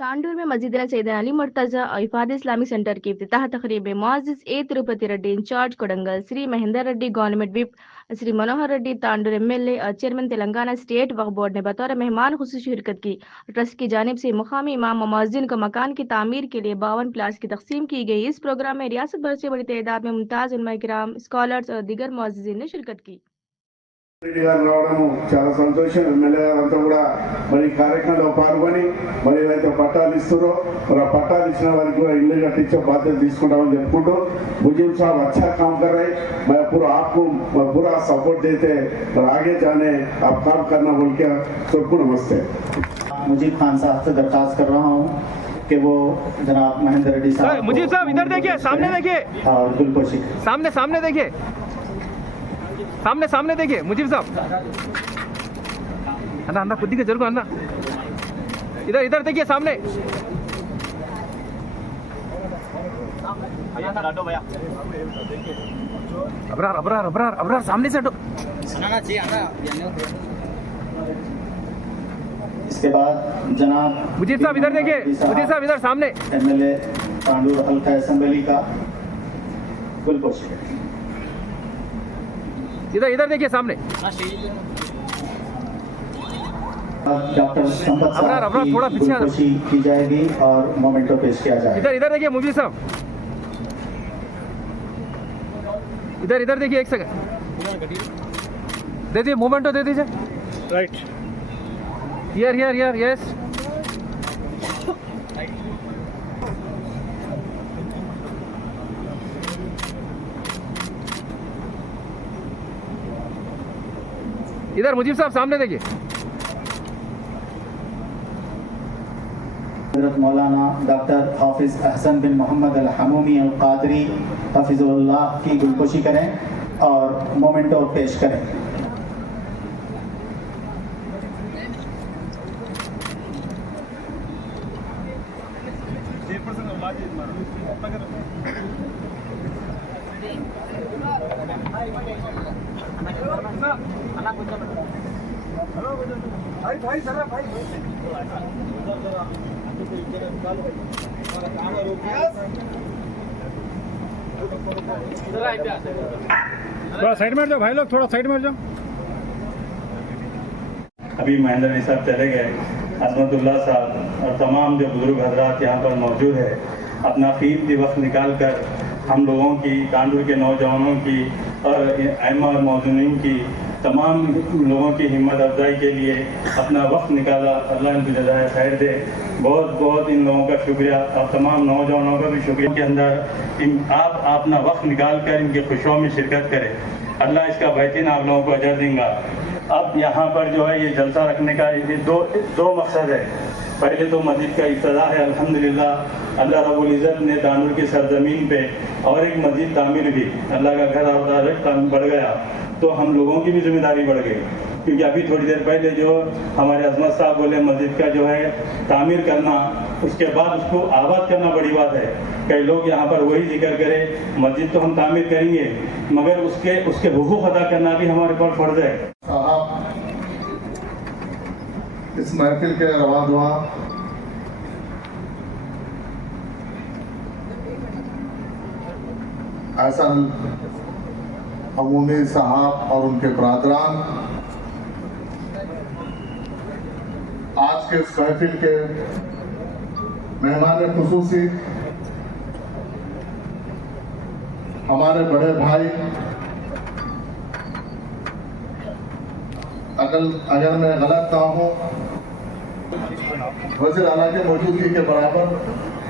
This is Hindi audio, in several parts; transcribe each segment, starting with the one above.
तांडूर में मस्जिद सैयदना अली मुर्तजा और इफाद इस्लामिक सेंटर की इफ्तिताह तकरीब में मुअज़्ज़िज़ ए Tirupati Reddy incharge Kodangal, Shri Mahender Reddy government whip, Shri Manohar Reddy Tandur MLA और चेयरमैन तेलंगाना स्टेट वक्फ बोर्ड ने बतौर मेहमान खुसूसी शिरकत की। ट्रस्ट की जानिब से मुकामी इमाम व मुअज्जिन को मकान की तामीर के लिए 52 प्लाट्स की तकसीम की गई। इस प्रोग्राम में रियासत भर से बड़ी तादाद में मुमताज़ उलमा किराम, स्कॉलर्स और दीगर मुअज्जिज़ीन ने शिरकत की। రెడ్డి గారు రావడం చాలా సంతోషం. ఎమ్మెల్యే గారంతా కూడా మరి కార్యక్రమంలో పాల్గొని మరి ఏదైతే పట్టాలు ఇస్తారో మరి ఆ పట్టాలు ఇచ్చిన వారికి కూడా ఇల్లు కట్టించే బాధ్యత తీసుకుంటామని చెప్పుకుంటూ मुजीब साहब अच्छा काम कर रहे हैं. मैं आपको पूरा सपोर्ट देते और आगे जाने आप काम करना बोल के सबको नमस्ते. मुजीब खान साहब से दरखास्त कर रहा हूँ कि वो जनाब महेंद्र रेड्डी साहब, मुजीब साहब इधर देखिए, सामने देखिए, और गुलकोशी सामने देखिए, सामने देखिए मुजीब साहब. अन्ना खुद के जरूर अन्ना, इधर देखिए सामने. अबरार सामने से हटो. इसके बाद जनाब मुजीब साहब इधर देखिए, मुजीब साहब इधर सामने. एमएलए तांडूर हल्का असेंबली का गुलकोशी, इधर देखिए सामने. डॉक्टर संपत साहब की थोड़ा पीछे आ जाओ. गुलकोशी की जाएगी और मोमेंटो पेश किया जाएगा. इधर देखिए मुजीब साहब, इधर देखिए, एक सेकंड दे दीजिए, मोमेंटो दे दीजिए. Right, here yes. इधर मुजीब साहब सामने देखिए. हज़रत मौलाना डॉक्टर हाफिज अहसन बिन मोहम्मद अल हमूमी अल कादरी हफिजुल्लाह की गुलकोशी करें और मोमेंटो पेश करें. थोड़ा साइड में जाओ भाई लोग, थोड़ा साइड में जाओ. अभी महेंद्र रेड्डी साहब चले गए. अजमतुल्लाह साहब और तमाम जो बुजुर्ग हजरात यहाँ पर मौजूद है, अपना कीमती वक्त निकाल कर हम लोगों की, तांडूर के नौजवानों की और अइम्मा और मौजूदीन की, तमाम लोगों की हिम्मत अफजाई के लिए अपना वक्त निकाला. अल्लाह इनको जज़ाए खैर दे. बहुत इन लोगों का शुक्रिया और तमाम नौजवानों का भी शुक्रिया. के अंदर आप अपना वक्त निकाल कर इनकी खुशियों में शिरकत करें. अल्लाह इसका बेहतरीन आप लोगों को अजर देगा. अब यहाँ पर जो है ये जलसा रखने का ये दो मकसद है. पहले तो मस्जिद का इब्तिदा है. अल्हम्दुलिल्लाह अल्लाह रब्बुल इज़्ज़त ने तांडूर की सरजमीन पे और एक मस्जिद तामीर भी, अल्लाह का घर और बढ़ गया तो हम लोगों की भी जिम्मेदारी बढ़ गई. क्योंकि अभी थोड़ी देर पहले जो हमारे अजमत साहब बोले मस्जिद का जो है तामीर करना, उसके बाद उसको आबाद करना बड़ी बात है. कई लोग यहाँ पर वही जिक्र करें मस्जिद तो हम तामीर करेंगे मगर उसके हुकूक अदा करना भी हमारे पर फर्ज है. इस महफिल के रवा दुआ एहसन हमूमी साहब और उनके बरादरान आज के इस महफिल के मेहमान खुसूसी हमारे बड़े भाई, अगर मैं गलत ना हूँ, वज़ीर आला की मौजूदगी के बराबर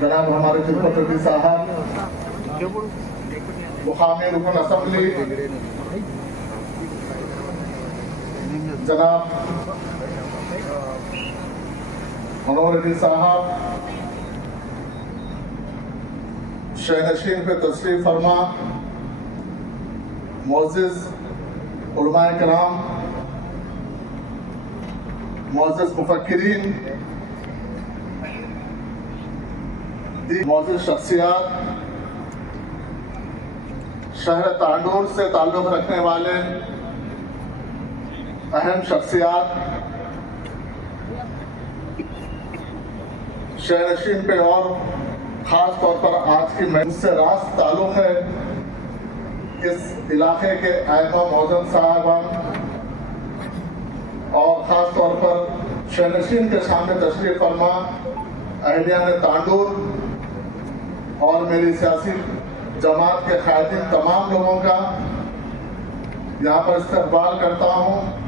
जनाब हमारे तिरुपति रेड्डी साहब, मुकामी रुकन असेंबली जनाब मनोहर रेड्डी साहब, शहनशीन पे तशरीफ फरमा मुअज़्ज़िज़ उलमाए किराम, मुअज़्ज़िज़ मुफक्किरीन, मुअज़्ज़िज़ शख्सियात, शहर तांडूर से ताल्लुक़ रखने वाले अहम शख्सियात, शहनशीन पे और ख़ास तौर पर आज की महफिल से रास ताल्लुक़ है। इस इलाके के आयमा मौजूद साहबान और ख़ास तौर पर शहनशीन के सामने तशरीफ़ फरमा अहलियान तांडूर और मेरी सियासी जमात के कायदीन तमाम लोगों का यहाँ पर इस्तकबाल करता हूँ।